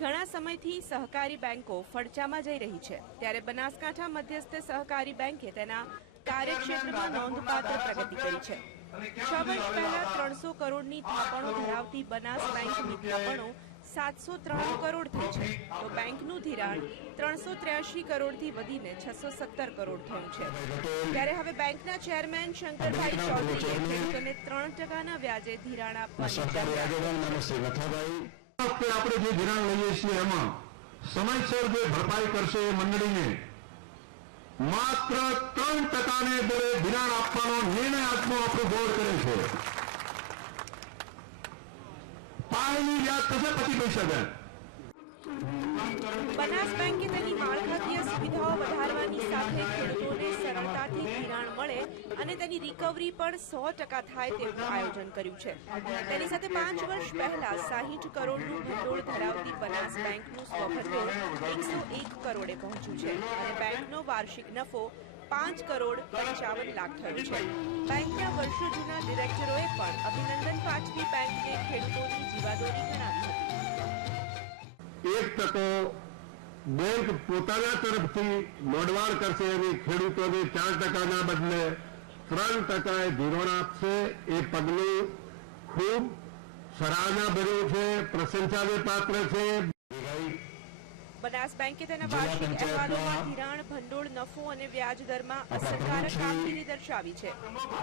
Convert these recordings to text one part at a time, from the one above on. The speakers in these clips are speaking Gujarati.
ઘણા સમયથી સહકારી બેંકો ફડચામાં જઈ રહી છે, ત્યારે બનાસકાંઠા મધ્યસ્થ સહકારી બેંકે તેના કાર્યક્ષેત્રમાં નોંધપાત્ર પ્રગતિ કરી છે। 6 વર્ષ પહેલા 300 કરોડની થાપણો ધરાવતી બનાસ બેંકની થાપણો 703 કરોડ થઈ છે, તો બેંકનું ધિરાણ 383 કરોડથી વધીને 617 કરોડ થયું છે। ત્યારે હવે બેંકના ચેરમેન શંકરભાઈ ચૌધરીએ ખેડૂતોને 3% વ્યાજે ધિરાણ આપવાની આપણે જે ધિરાણ લઈએ છીએ એમાં સમયસર જે ભરપાઈ કરશે એ મંડળીને માત્ર 3% દરે ધિરાણ આપવાનો નિર્ણય આજનો આપણો બોર્ડ કરે છે। પાણીની વ્યાજ થશે પછી પૈસા દે। બનાસ બેંકે તેની માળખાકીય સુવિધાઓ વધારવાની સાથે ખેડૂતોને સરળતાથી ધિરાણ મળે અને તેની રિકવરી પણ 100% થાય તેવું આયોજન કર્યું છે। તેની સાથે 5 વર્ષ પહેલા 60 કરોડનું ભંડોળ ધરાવતી બનાસ બેંકનું સ્વભંડોળ 101 કરોડે પહોંચ્યું છે અને બેંકનો વાર્ષિક નફો 5 કરોડ 55 લાખ થયો છે। બેંકના વર્ષો જૂના ડિરેક્ટરોએ પણ અભિનંદન પાઠવી બેંકને ખેડૂતોની જીવાદોરી ગણાવી હતી। 1% બેંક પોતાના તરફથી લોડવાળ કરશે અને ખેડૂતોને 4%ના બદલે 3% ધિરાણ આપશે। એ પગલું ખૂબ સરાહના ભર્યું છે, પ્રશંસાને પાત્ર છે। બનાસ બેંકે તેના વાર્ષિક અહેવાલોમાં ધિરાણ, ભંડોળ, નફો અને વ્યાજ દરમાં અસરકારક કામગીરી દર્શાવી છે।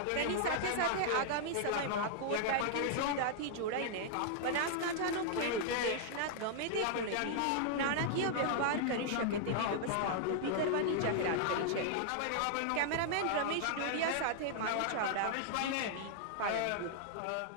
તેની સાથે સાથે આગામી સમયમાં કોર બેન્કિંગ સુવિધાથી જોડાઈને બનાસકાંઠાનો ખેડૂત દેશના ગમે તે ખૂણેથી નાણાકીય વ્યવહાર કરી શકે તેવી વ્યવસ્થા ઊભી કરવાની જાહેરાત કરી છે। કેમેરામેન રમેશ ડોડિયા સાથે માનવ ચાવડા, પાલનપુર।